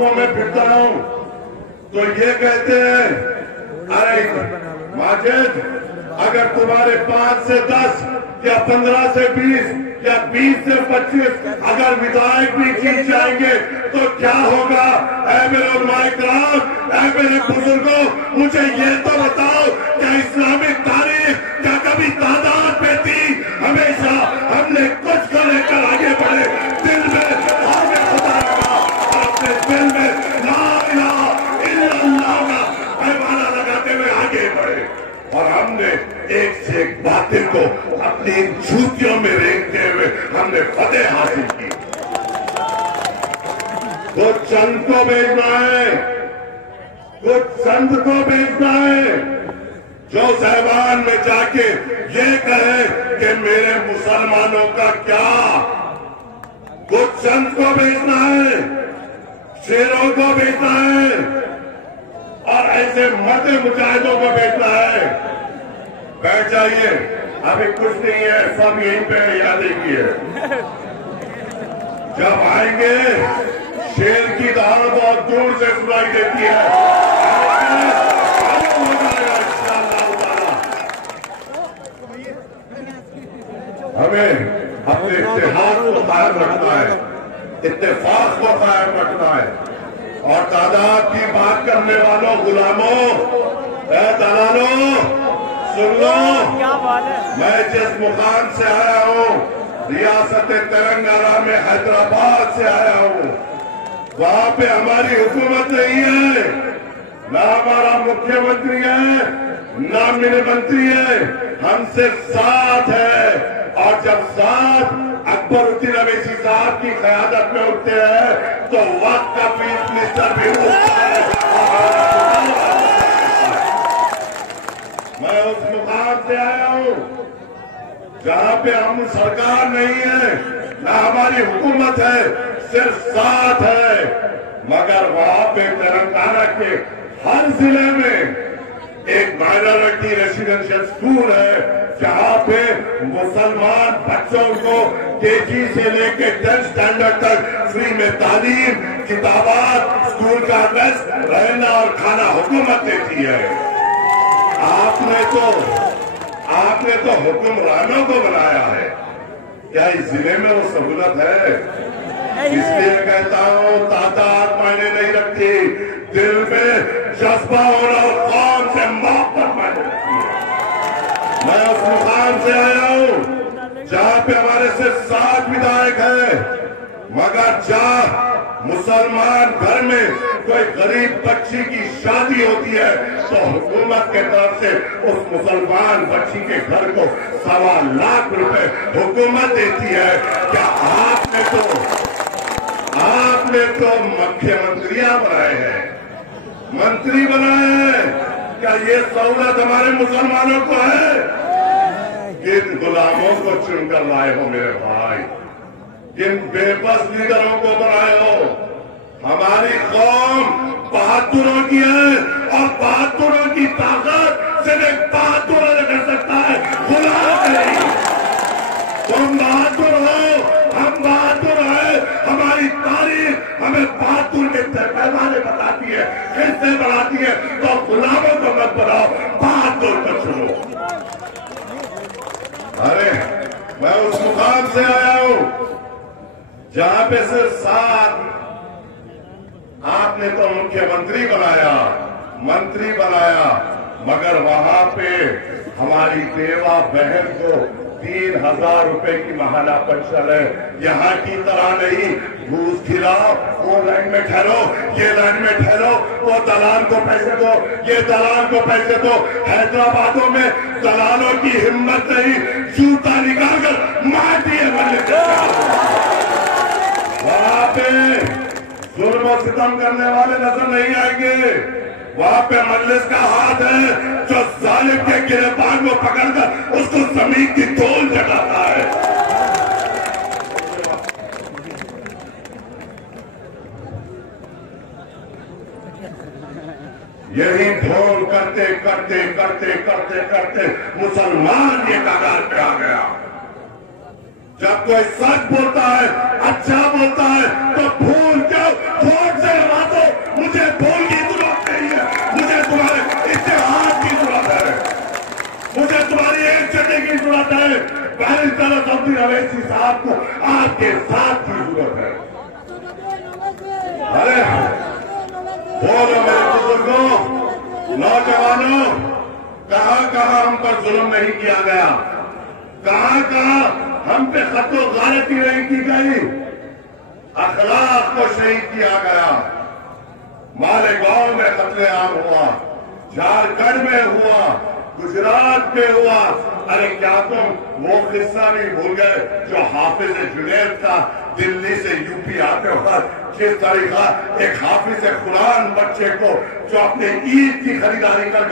मुल्कों में फिरता हूं तो ये कहते हैं, अरे माजिद, अगर तुम्हारे 5 से 10 या 15 से 20 या 20 से 25 अगर विधायक भी जीत जाएंगे तो क्या होगा? ऐ मेरे उलमाए किराम, ऐ मेरे बुजुर्गों, मुझे ये तो बताओ, क्या इस्लामिक तारीख क्या कभी तादाद पे थी? हमेशा हमने कुछ को लेकर आगे बढ़े, दिल में आगे खुदा रखा और अपने दिल में ला इलाहा इल्लल्लाह का पैमाना लगाते हुए आगे बढ़े, और हमने एक से एक बातें को अपनी जूतियों में रेंगते हुए हमने फतेह हासिल की। कुछ चंद को भेजना है, कुछ संत को भेजना है जो साहिबान में जाके ये कहे कि मेरे मुसलमानों का क्या। कुछ संत को भेजना है, शेरों को भेजना है, और ऐसे मर्द मुजाहिदों को भेजना है। बैठ जाइए, अभी कुछ नहीं है, सब यहीं पे याद देखिए। जब आएंगे शेर की दहाड़ बहुत दूर से सुनाई देती है। हमें अपने इत्तेहाद को कायम रखना है, इत्तेफाक को कायम रखना है, और तादाद की बात करने वालों गुलामों, दलालों, सुन लो, क्या बात है? मैं जिस मुकाम से आया हूँ, रियासत तेलंगाना में हैदराबाद से आया हूँ, वहाँ पे हमारी हुकूमत नहीं है, ना हमारा मुख्यमंत्री है, ना मिनी मंत्री है, हम सिर्फ साथ है। और जब साथ अकबरुद्दीन अवैसी साहब की क़यादत में उठते हैं तो वक्त का पीस मिनिस्टर भी उठता है। मैं उस मुकाम से आया हूँ जहाँ पे हम सरकार नहीं है, ना हमारी हुकूमत है, सिर्फ साथ है। मगर वहाँ पे तेलंगाना के हर जिले में एक माइनॉरिटी रेसिडेंशियल स्कूल है जहाँ पे मुसलमान बच्चों को केजी से लेके 10th स्टैंडर्ड तक फ्री में तालीम, किताबात, स्कूल का ड्रेस, रहना और खाना हुकूमत देती है। आपने तो हुक्मरानों को बनाया है, क्या इस जिले में वो सहूलत है? इसलिए कहता हूँ, तादाद मायने नहीं रखती, दिल में जज्बा होना और कौम से मोहब्बत मायने रखती है। मैं उस मुकाम से आया हूँ जहाँ पे हमारे सिर्फ 7 विधायक हैं, मगर जहाँ मुसलमान घर में कोई गरीब बच्ची की शादी होती है तो हुकूमत के तरफ से उस मुसलमान बच्ची के घर को 1.25 लाख रुपए हुकूमत देती है। क्या आपने तो मुख्यमंत्रियां बनाए हैं, मंत्री बनाए हैं, क्या ये सहूलत हमारे मुसलमानों को है? किन गुलामों को चुनकर लाए हो मेरे भाई, किन बेबस लीडरों को बनाए हो? हमारी कौम बहादुरों की है, और बहादुरों की ताकत सिर्फ एक बहादुर कर सकता है, गुलाम नहीं। तुम बहादुर हो, हम बहादुर हैं, हमारी तारीख हमें बहादुर के पैमाने बताती है, कैसे बनाती है। तो गुलामों को मत बनाओ, बहादुर को चुनो। अरे मैं उस मुकाम से आया हूं जहां पे सिर्फ 7, आपने तो मुख्यमंत्री बनाया, मंत्री बनाया, मगर वहां पे हमारी बेवा बहन को 3,000 रुपए की महाना पेंशन है। यहाँ की तरह नहीं, घूस खिलाओ, वो लाइन में ठहरो, ये लाइन में ठहरो, वो दलाल को पैसे दो, ये दलाल को पैसे दो। हैदराबादों में दलालों की हिम्मत नहीं, जूता निकालकर मार दिए मल्लिक। वहां पे जुल्म और सितम करने वाले नजर नहीं आएंगे, वहां पे मल्लिस का हाथ है जो जालिम के गिरफ्तार को पकड़कर उसको जमीन की धूल चटाता है। यही ढोल करते करते करते करते करते मुसलमान ये कगार पे आ गया। जब कोई सच बोलता है, अच्छा बोलता है, तो भूल के वोट से हमारा सऊदी अवैसी साहब को आपके साथ की जरूरत है। अरे बोलो मेरे बुजुर्गों, नौजवानों, कहां कहां हम पर जुल्म नहीं किया गया, कहां कहां हम पे खतो गारती नहीं की गई, अखलाक को शहीद किया गया। मालेगांव में कत्लेआम हुआ, झारखंड में हुआ, गुजरात में हुआ। अरे क्या तुम वो किस्सा नहीं भूल गए जो हाफिज जुनैद का दिल्ली से यूपी आते वक्त किस तरीका एक हाफिज कुरान बच्चे को जो अपने ईद की खरीदारी कर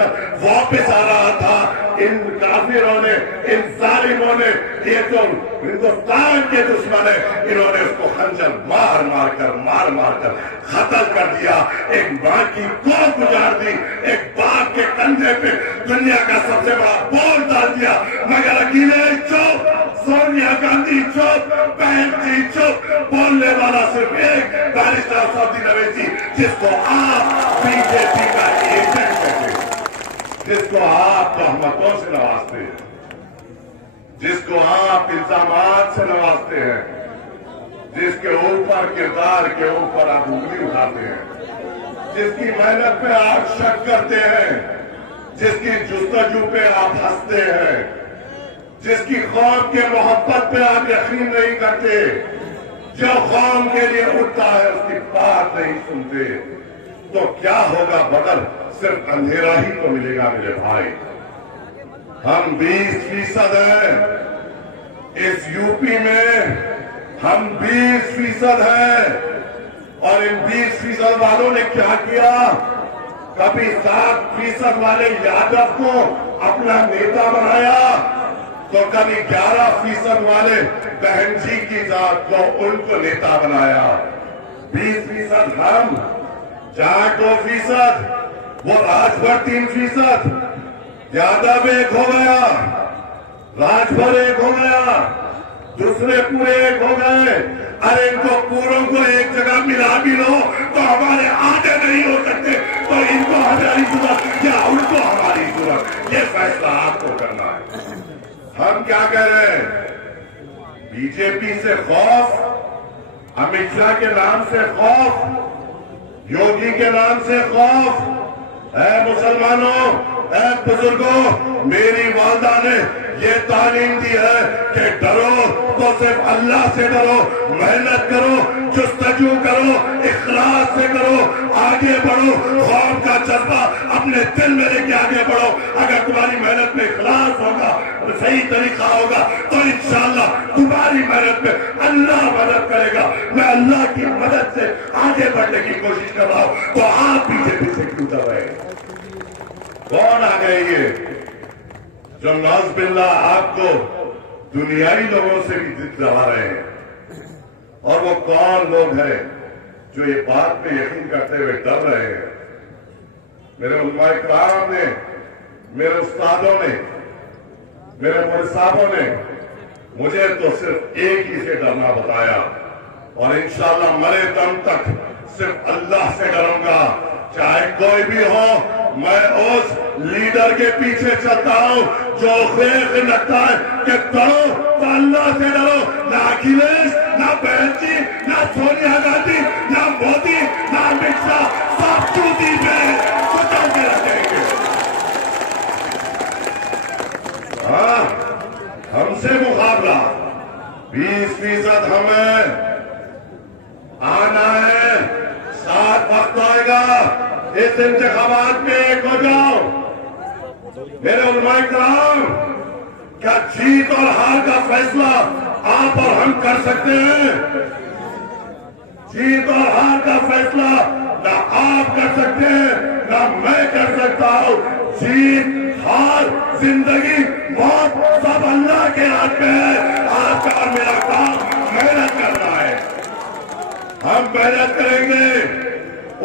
वापस आ रहा था, इन काफिरों ने, इन जालिमों ने, ये जो हिंदुस्तान के दुश्मन है, इन्होंने उसको खंजर मार मार कर खत्म कर दिया। एक मां की गोद गुजार दी, एक बाप के कंधे पे दुनिया का सबसे बड़ा बोझ डाल दिया। मगर अखिलेश चुप, सोनिया गांधी चुप, बहन जी चुप, बोलने वाला सिर्फ एक बैरिस्टर असदुद्दीन अवैसी, जिसको आप बीजेपी का एजेंट कहते हैं, जिसको आप तहमतों से नवाजते हैं, जिसको आप इल्जामात से नवाजते हैं, जिसके ऊपर किरदार के ऊपर आप उंगली उठाते हैं, जिसकी मेहनत पे आप शक करते हैं, जिसकी जुस्तजू पे आप हंसते हैं, जिसकी कौम के मोहब्बत पे आप यकीन नहीं करते, जो कौम के लिए उठता है उसकी बात नहीं सुनते, तो क्या होगा? बगल सिर्फ अंधेरा ही तो मिलेगा मेरे भाई। हम 20% हैं इस यूपी में, हम 20% हैं, और इन 20% वालों ने क्या किया? कभी 7% वाले यादव को अपना नेता बनाया, तो कभी 11% वाले बहन जी की जात को उनको नेता बनाया। 20% हम, जाट 2%, वो राजभर 3%, यादव एक हो गया, राजभर एक हो गया, दूसरे पूरे एक हो गए। अरे इनको पूरों को एक जगह मिला भी लो तो हमारे आधे नहीं हो सकते, तो इनको हमारी जरूरत या उनको हमारी जरूरत, ये फैसला आपको करना है। हम क्या कह रहे हैं? बीजेपी से खौफ, अमित शाह के नाम से खौफ, योगी के नाम से खौफ है। मुसलमानों, है बुजुर्गों, मेरी वालदा ने ये तालीम दी है कि डरो तो सिर्फ अल्लाह से डरो, मेहनत करो, जुस्तजू करो, इखलास से करो, आगे बढ़ो, खौफ का जज्बा अपने दिल में लेके आगे बढ़ो। अगर तुम्हारी मेहनत में इखलास होगा, सही तरीका होगा, तो इंशाअल्लाह तुम्हारी मेहनत में अल्लाह मदद करेगा। मैं अल्लाह की मदद से आगे बढ़ने की कोशिश कर रहा हूं, तो आप बीजेपी से क्यों डर रहे हैं? कौन आ गए ये जो नौज़बिल्ला आपको दुनियाई लोगों से भी जिद दिला रहे हैं? और वो कौन लोग हैं जो ये बात पे यकीन करते हुए डर रहे हैं? मेरे उलमाए किराम ने, मेरे उस्तादों ने, मेरे मौलवी साहबों ने मुझे तो सिर्फ एक ही से डरना बताया, और इंशाअल्लाह मरे दम तक सिर्फ अल्लाह से डरूंगा। चाहे कोई भी हो, मैं उस लीडर के पीछे चलता हूं जो खेल लगता है कि डरो तो अल्लाह से डरो। ना अखिलेश, ना बहन जी, ना सोनिया गांधी, ना मोदी, ना अमित शाह, सब चूती पे कुचल के रखेंगे। हाँ, हमसे मुकाबला 20% हमें आना है, साथ वक्त आएगा, इस इंतखाबात में एक हो जाओ। मेरे उलमाए किराम, क्या जीत और हार का फैसला आप और हम कर सकते हैं? जीत और हार का फैसला ना आप कर सकते हैं, ना मैं कर सकता हूं। जीत, हार, जिंदगी, मौत सब अल्लाह के हाथ में है। आपका और मेरा काम मेहनत करना है। हम मेहनत करेंगे,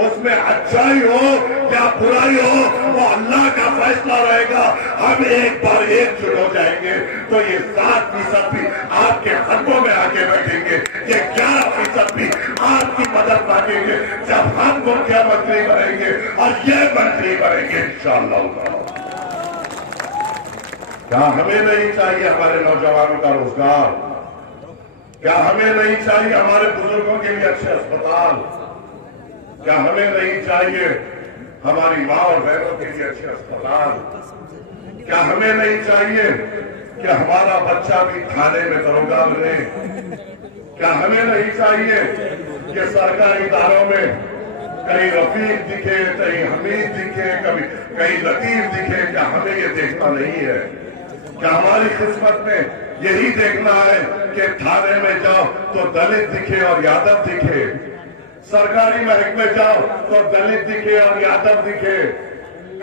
उसमें अच्छाई हो या बुराई हो वो अल्लाह का फैसला रहेगा। हम एक बार एकजुट हो जाएंगे तो ये 7% भी आपके खतों में आके बैठेंगे, ये 11% भी आपकी मदद मांगेंगे जब हम मुख्यमंत्री बनेंगे और ये मंत्री बनेंगे इंशाअल्लाह। क्या हमें नहीं चाहिए हमारे नौजवानों का रोजगार? क्या हमें नहीं चाहिए हमारे बुजुर्गों के लिए अच्छे अस्पताल? क्या हमें नहीं चाहिए हमारी माँ और बहनों के लिए अच्छे अस्पताल? क्या हमें नहीं चाहिए कि हमारा बच्चा भी थाने में दरोगा बने? क्या हमें नहीं चाहिए कि सरकारी इदारों में कहीं रफीक दिखे, कहीं हमीद दिखे, कहीं लतीफ दिखे? क्या हमें ये देखना नहीं है? क्या हमारी किस्मत में यही देखना है कि थाने में जाओ तो दलित दिखे और यादव दिखे, सरकारी महकमे जाओ तो दलित दिखे और यादव दिखे,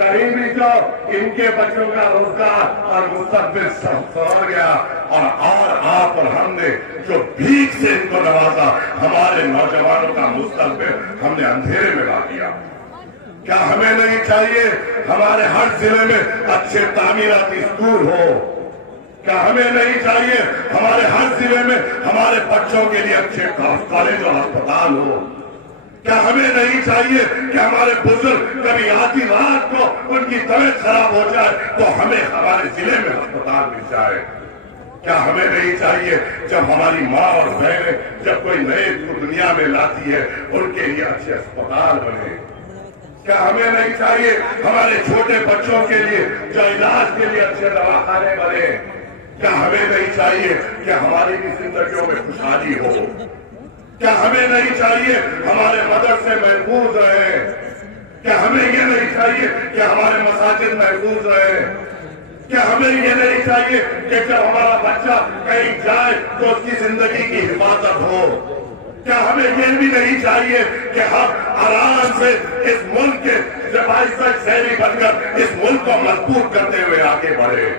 कहीं भी जाओ इनके बच्चों का रोजगार और मुस्तकबिल संवर गया और आप और हमने जो भीख से इनको नवाजा, हमारे नौजवानों का मुस्तकबिल हमने अंधेरे में ला दिया। क्या हमें नहीं चाहिए हमारे हर जिले में अच्छे तामीराती स्कूल हो? क्या हमें नहीं चाहिए हमारे हर जिले में हमारे बच्चों के लिए अच्छे कॉलेज और अस्पताल हो? क्या हमें नहीं चाहिए कि हमारे बुजुर्ग कभी आधी रात को उनकी तबीयत खराब हो जाए तो हमें हमारे जिले में अस्पताल मिल जाए? क्या हमें नहीं चाहिए जब हमारी माँ और बहनें जब कोई नए को दुनिया में लाती है उनके लिए अच्छे अस्पताल बने? क्या हमें नहीं चाहिए हमारे छोटे बच्चों के लिए जो इलाज के लिए अच्छे दवाखाने बने? क्या हमें नहीं चाहिए कि हमारी भी जिंदगियों में खुशहाली हो? क्या हमें नहीं चाहिए हमारे मदरसे महफूज रहे? क्या हमें ये नहीं चाहिए कि हमारे मसाजिद महफूज रहे? क्या हमें ये नहीं चाहिए कि जब हमारा बच्चा कहीं जाए तो उसकी जिंदगी की हिफाजत हो? क्या हमें ये भी नहीं चाहिए कि हम आराम से इस मुल्क के जबाइज़त शहरी बनकर इस मुल्क को मजबूत करते हुए आगे बढ़े?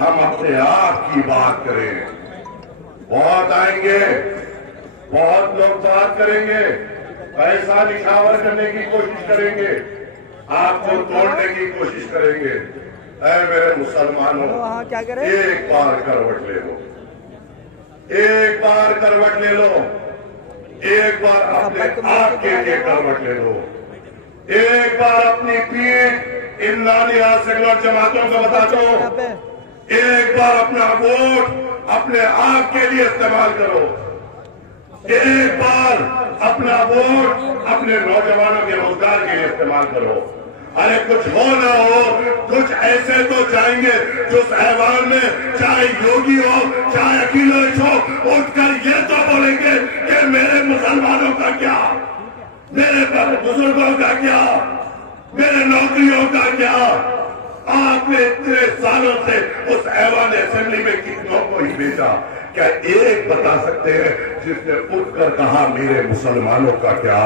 हम अपने आप की बात करें। बहुत आएंगे, बहुत लोग बात करेंगे, पैसा निछावर करने की कोशिश करेंगे, आपको तोड़ने की कोशिश करेंगे। ऐ मेरे मुसलमानों, एक बार करवट ले लो, एक बार करवट ले लो, एक बार अपने आप के लिए करवट ले लो, एक बार अपनी पीठ इन नानिया सेकुलर जमातों को बता दो, एक बार अपना वोट अपने आप के लिए इस्तेमाल करो, एक बार अपना वोट अपने नौजवानों के रोजगार के लिए इस्तेमाल करो। अरे कुछ हो ना हो, कुछ ऐसे तो जाएंगे जो ऐवान में चाहे योगी हो चाहे अखिलेश हो, उठकर ये तो बोलेंगे कि मेरे मुसलमानों का क्या, मेरे बुजुर्गों का क्या, मेरे नौकरियों का क्या? आपने इतने सालों से उस ऐवान असेंबली में कितनों को ही भेजा? क्या एक बता सकते हैं जिसने उठकर कहा मेरे मुसलमानों का क्या?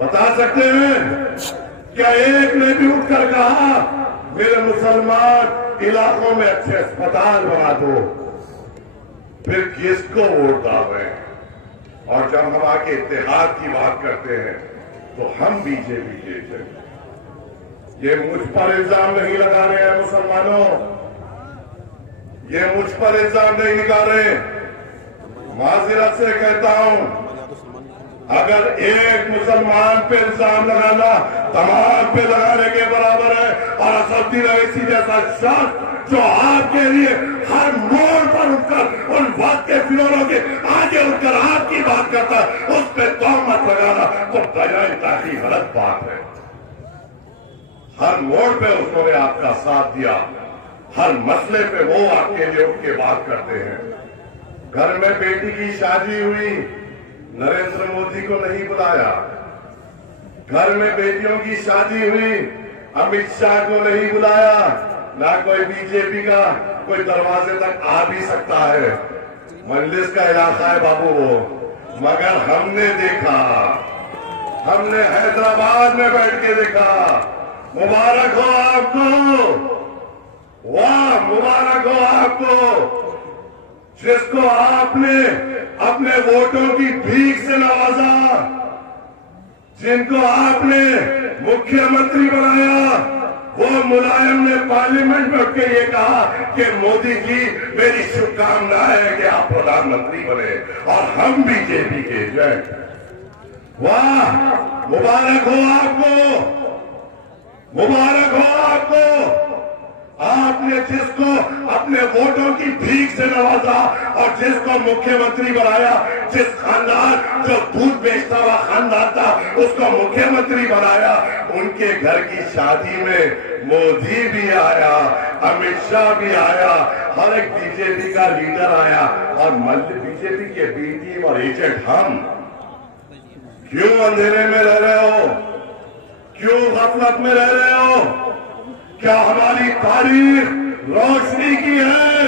बता सकते हैं? क्या एक ने भी उठकर कहा मेरे मुसलमान इलाकों में अच्छे अस्पताल बना दो? फिर किसको वोट डालें? और जब हम आके इत्तेहाद की बात करते हैं तो हम बीजेपी के ये मुझ पर इल्जाम नहीं लगा रहे हैं मुसलमानों, ये मुझ पर इल्जाम नहीं लगा रहे। माजिरत से कहता हूं, अगर एक मुसलमान पे इल्जाम लगाना तमाम पे लगाने के बराबर है। और असदुद्दीन अवैसी जैसा शख्स जो आपके लिए हर मोड़ पर उठकर उन वक्त के फिरौनों के आगे उठकर आपकी बात करता है, उस पर तोहमत लगाना तो बजाय ताकि गलत बात है। हर मोड़ पे उन्होंने आपका साथ दिया, हर मसले पे वो आपके लिए उठ के बात करते हैं। घर में बेटी की शादी हुई, नरेंद्र मोदी को नहीं बुलाया। घर में बेटियों की शादी हुई, अमित शाह को नहीं बुलाया। ना कोई बीजेपी का कोई दरवाजे तक आ भी सकता है, मजलिस का इलाका है बाबू वो। मगर हमने देखा, हमने हैदराबाद में बैठ के देखा। मुबारक हो आपको, वाह मुबारक हो आपको, जिसको आपने अपने वोटों की भीख से नवाजा, जिनको आपने मुख्यमंत्री बनाया, वो मुलायम ने पार्लियामेंट में उठ के ये कहा कि मोदी जी मेरी शुभकामनाएं है कि आप प्रधानमंत्री बने और हम बीजेपी के जय। वाह मुबारक हो आपको, मुबारक हो आपको। آپ نے جس کو اپنے ووٹوں کی بھیک سے نوازا اور جس کو مکھیہ منتری بنایا، جس خاندان جو دودھ بیچتا ہوا خاندان تھا اس کو مکھیہ منتری بنایا، ان کے گھر کی شادی میں مودی بھی آیا، امت شاہ بھی آیا، ہر ایک بی جے پی کا لیڈر آیا، اور بی جے پی کے بی ٹیم اور ایجنٹ ہم کیوں اندھیرے میں رہ رہے ہو؟ کیوں غفلت میں رہ رہے ہو؟ کیا ہماری تاریخ روشنی کی ہے؟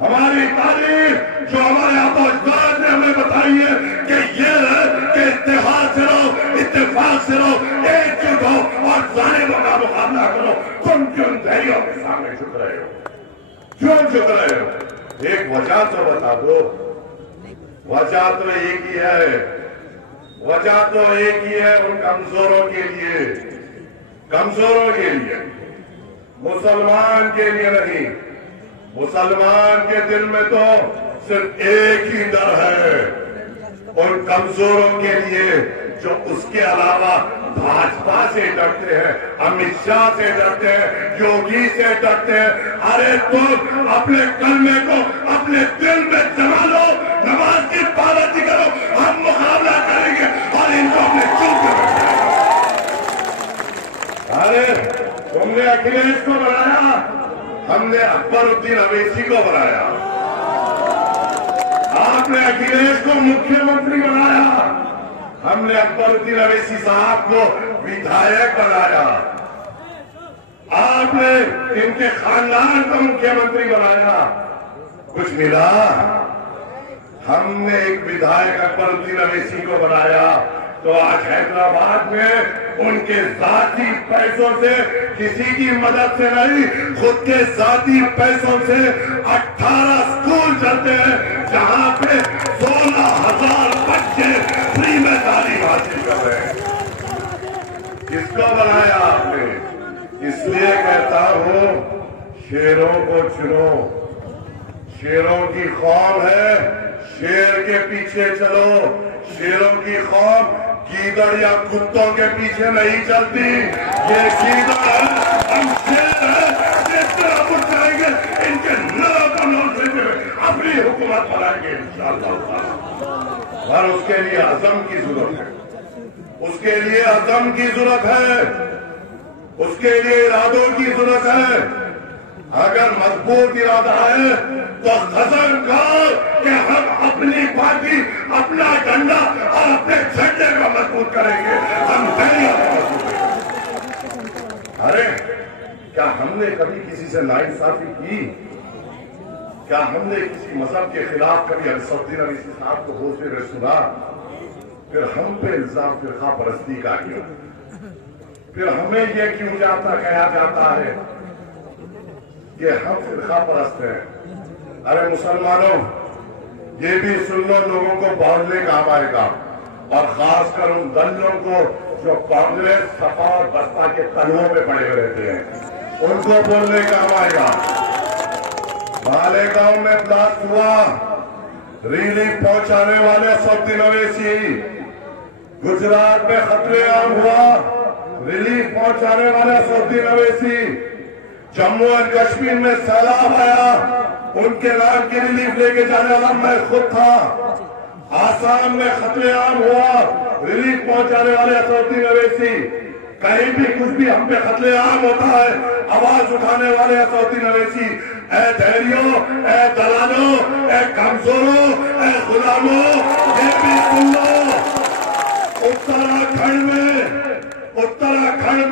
ہماری تاریخ جو ہمارے آبا اجداد نے ہمیں بتائی ہے کہ یہ ہے کہ اتحاد سے رہو، اتفاق سے رہو، ایک جٹ ہو اور ظالموں کا مقابلہ کرو۔ تم کیوں دھیریوں کے سامنے جھک رہے ہو؟ کیوں جھک رہے ہو؟ ایک وجہ تو بتا دو۔ وجہ تو ایک ہی ہے، وجہ تو ایک ہی ہے، ان کمزوروں کے لیے، کمزوروں کے لیے، مسلمان کے لیے نہیں۔ مسلمان کے دل میں تو صرف ایک ہی ڈر ہے، ان کمزوروں کے لیے جو اس کے علاوہ بھاجپا سے ڈرتے ہیں، امت شاہ سے ڈرتے ہیں، یوگی سے ڈرتے ہیں۔ ارے تم اپنے کلمے کو اپنے دل میں جما لو، نماز کی پابندی کرو، ہم مقابلہ کریں گے اور ان کو اپنے چوک میں بیٹھائیں گے۔ ارے تم نے اکھلیش کو بنایا، ہم نے اکبر الدین اویسی کو بنایا۔ آپ نے اکھلیش کو مکھیہ منتری بنایا، ہم نے اکبر الدین اویسی صاحب کو ودھایک بنایا۔ آپ نے ان کے خاندان کو مکھیہ منتری بنایا، کچھ ملا؟ ہم نے ایک ودھایک اکبر الدین اویسی کو بنایا تو آج حیدرآباد میں ان کے ذاتی پیسوں سے، کسی کی مدد سے نہیں، خود کے ذاتی پیسوں سے 18 اسکول چلتے ہیں جہاں پہ 16,000 بچے فری میں تعلیم حاصل کر رہے ہیں۔ کس کو بنایا آپ نے؟ اس لیے کہتا ہوں شیروں کو چنو، شیروں کی قوم ہے، شیر کے پیچھے چلو۔ شیروں کی قوم گیدڑ یا کتوں کے پیچھے نہیں چلتی، یہ گیدڑ ہے، ہم شیر ہیں، جس طرح اٹھ جائیں گے ان کے نروں کو نوچتے ہوئے اپنی حکومت بنائیں گے انشاءاللہ۔ اور اس کے لیے عزم کی ضرورت ہے، اس کے لیے عزم کی ضرورت ہے، اس کے لیے ارادوں کی ضرورت ہے۔ اگر مضبوط ارادہ ہے تو قسم کھاؤ کہ ہم اپنی پارٹی، اپنا ڈنڈا اور اپنے جھنڈے کو مضبوط کریں گے، ہم دہلیوں کو مضبوط کریں گے۔ ارے کیا ہم نے کبھی کسی سے ناانصافی کی؟ کیا ہم نے کسی مذہب کے خلاف کبھی اسدالدین اویسی صاحب کو بولتے ہوئے سنا؟ پھر ہم پہ الزام فرقہ پرستی کا کیوں؟ پھر ہمیں یہ کیوں کہا جاتا ہے کہ ہم فرقہ پرست ہیں؟ ارے مسلمانوں، یہ بھی سن لو، لوگوں کو بولنے کام آئے گا، اور خاص کر ان دلوں کو جو کانگریس، سپا اور بسپا کے تلوں میں پڑے ہوئے رہتے ہیں، ان کو بولنے کام آئے گا۔ مالیگاؤں میں بلاسٹ ہوا، ریلیف پہنچانے والے اسدالدین اویسی۔ گجرات میں قتل عام ہوا، ریلیف پہنچانے والے اسدالدین اویسی۔ جموں اینڈ کشمیر میں سیلاب آیا، ان کے نام کی ریلیف لے کے جانے والا میں خود تھا۔ آسام میں قتل عام ہوا، ریلیف پہنچانے والے اسدالدین اویسی۔ کہیں بھی کچھ بھی ہم پہ قتل عام ہوتا ہے، آواز اٹھانے والے اسدالدین اویسی۔ اے دہریوں، اے دلالوں، اے کمزوروں، اے غلاموں، یہ بھی سن لو، اتراکھنڈ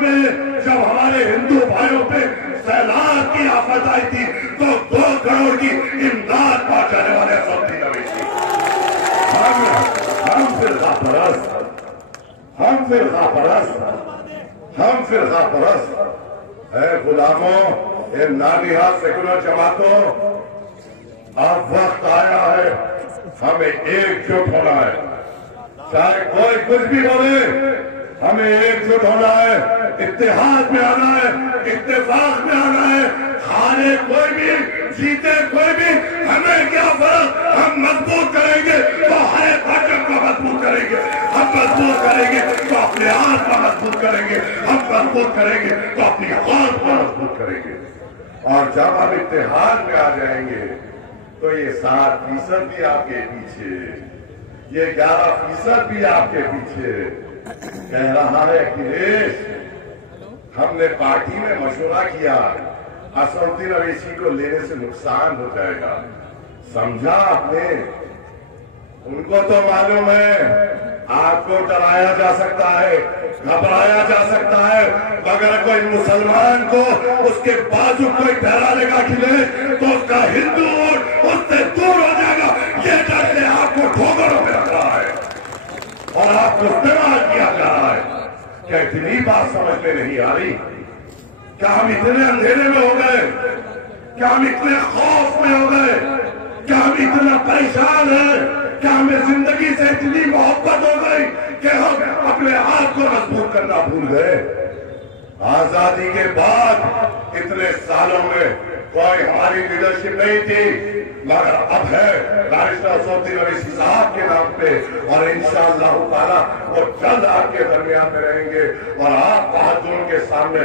میں جب ہمارے ہندو بھائیوں پہ سیلاب کی آفت آئی تھی تو 2 کروڑ کی امداد پہنچانے والے اسدالدین اویسی۔ ہم فرقہ پرست، اے غلاموں، اے نامحال سیکولر جماعتوں، اب وقت آیا ہے ہمیں ایک جٹ ہونا ہے۔ چاہے کوئی کچھ بھی بولے، ہمیں ایک جٹ ہونا ہے، اتحاد میں آنا ہے، اتفاق میں آنا ہے۔ ہارے کوئی بھی، جیتے کوئی بھی، ہمیں کیا فرق، ہم مضبوط کریں گے تو ہر ایک طاقت کو مضبوط کریں گے۔ ہم मजबूत करेंगे तो अपने आप को मजबूत करेंगे, हम मजबूत करेंगे तो अपनी कौम को मजबूत करेंगे। और जब हम इत्तेहाद में आ जाएंगे तो ये 7% भी आपके पीछे, ये 11% भी आपके पीछे। कह रहा है अखिलेश, हमने पार्टी में मशवरा किया, असदुद्दीन अवैसी को लेने से नुकसान हो जाएगा। समझा आपने? उनको तो मालूम है आपको डराया जा सकता है, घबराया जा सकता है, मगर कोई मुसलमान को उसके बाजू कोई डरा लेगा अखिलेश तो उसका हिंदू वोट उससे दूर हो जाएगा। ये डर से आपको ठोकरों में रख रहा है और आपको इस्तेमाल किया जा रहा है। क्या इतनी बात समझ में नहीं आ रही? क्या हम इतने अंधेरे में हो गए? क्या हम इतने खौफ में हो गए? क्या हम इतना परेशान हैं? क्या हमें जिंदगी से इतनी मोहब्बत हो गई कि हम अपने आप को मजबूत करना भूल गए? आजादी के बाद इतने सालों में कोई हमारी लीडरशिप नहीं थी, मगर अब है बैरिस्टर असदुद्दीन अवैसी साहब के नाम पे, और इंशाअल्लाह ताला वो जल्द आपके दरमियान में रहेंगे। और आप बहादुरों के सामने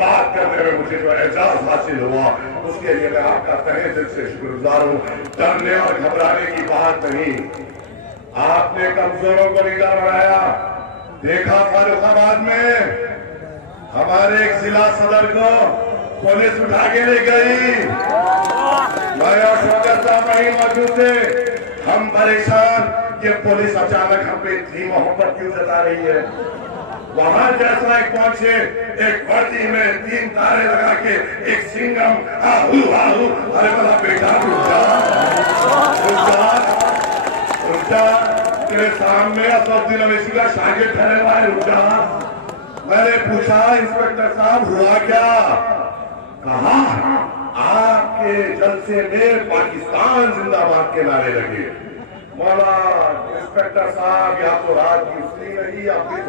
बात करने में मुझे जो एजाज हासिल हुआ उसके लिए मैं आपका तहे दिल से शुक्रगुजार हूँ। डरने और घबराने की बात नहीं, आपने कमजोरों को लीडर बनाया। देखा फारुखाबाद में हमारे एक जिला सदर को पुलिस उठा के ले गई, मैं और शौकत साहब वहीं मौजूद थे। हम परेशान, ये पुलिस अचानक हम पे इतनी मोहब्बत क्यों जता रही है? वहां जैसा एक पहुंचे, एक वर्दी में 3 तारे लगा के एक सिंगम आहू आहू, अरे वाला बेटा रुक तेरे सामने असदुद्दीन अवैसी का शागिर्द ठहरे हुआ है, रुक जा। मैंने पूछा इंस्पेक्टर साहब हुआ क्या? कहा आपके जलसे में पाकिस्तान जिंदाबाद के नारे लगे। बोला इंस्पेक्टर साहब या तो रात की उसली नहीं या फिर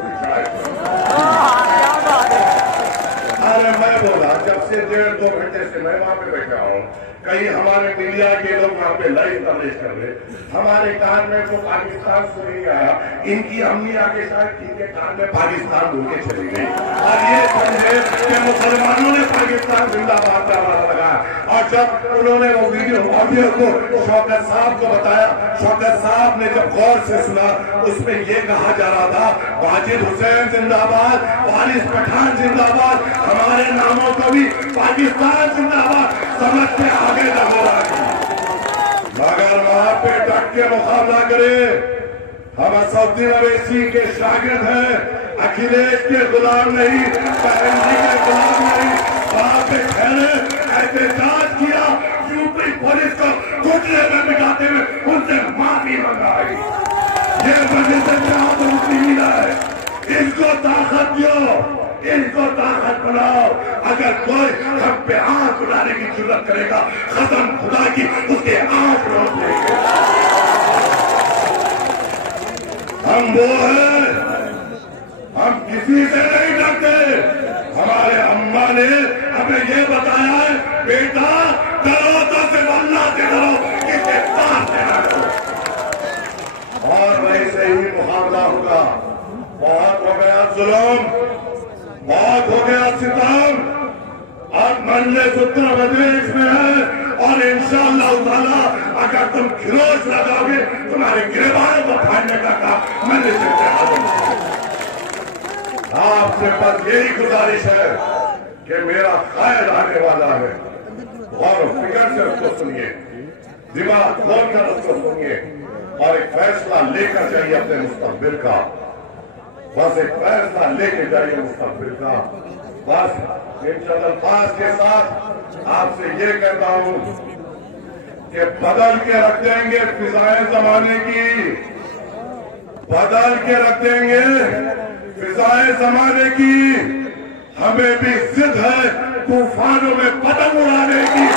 अरे मैं बोला जब से 1.5-2 घंटे से मैं वहां पे बैठा हूँ, कहीं हमारे मीडिया के लोग वहां पे लाइव कवरेज कर रहे, हमारे कान में तो पाकिस्तान सुन नहीं आया, इनकी अम्मी आके शायद इनके कान में पाकिस्तान बोल के चली गई और ये समझे कि मुसलमानों ने पाकिस्तान जिंदाबाद का नारा लगाया। और जब उन्होंने वो वीडियो ऑडियो को शौकत साहब को बताया, शौकत साहब ने जब गौर से सुना, उसमें ये कहा जा रहा था वाजिद हुसैन जिंदाबाद, वारिस पठान जिंदाबाद, हमारे नामों को भी पाकिस्तान जिंदाबाद समझ के आगे न हो रहा है। मगर वहां पे डट के मुकाबला करे, हम असदुद्दीन अवैसी के शागिर्द हैं, अखिलेश के गुलाम नहीं, बहन जी के गुलाम नहीं। वहां पे ठहरे, एहतजाज किया, यूपी पुलिस को घुटने में बिठाते हुए उनसे माफी मंगाई। ये वजह से मुक्ति मिला है। इनको ताकत दो, इनको ताकत बनाओ। अगर कोई हम पे आंख उठाने की जरूरत करेगा, खत्म खुदा की उसके आंख रोक देंगे। हम वो हैं, हम किसी से नहीं डरते। हमारे अम्मा ने हमें ये बताया है, बेटा डरो तो सिर्फ अल्लाह से डरो, किसी बात से ना डरो। और वैसे ही मुकाबला होगा। बहुत हो गया जुल्म, बहुत हो गया सितम, अब मंजिल उत्तर प्रदेश में है और इंशाअल्लाह ताला अगर तुम खिरोज लगाओगे, तुम्हारे गिरबान को फाड़ने का काम मंजिल से आपसे बस यही गुजारिश है कि मेरा कायद आने वाला है और फिक्र से उसको सुनिए, दिमाग खोलकर उसको सुनिए और एक फैसला लेकर जाइए अपने मुस्तकबिल का। बस एक फैसला लेके जाइए मुस्तकबिल का। बस इन चंद अल्फाज के साथ आपसे ये कहता हूं कि बदल के रख देंगे फिजाएं जमाने की, बदल के रख देंगे फिजाएं जमाने की। हमें भी जिद है तूफानों में पतंग उड़ाने की।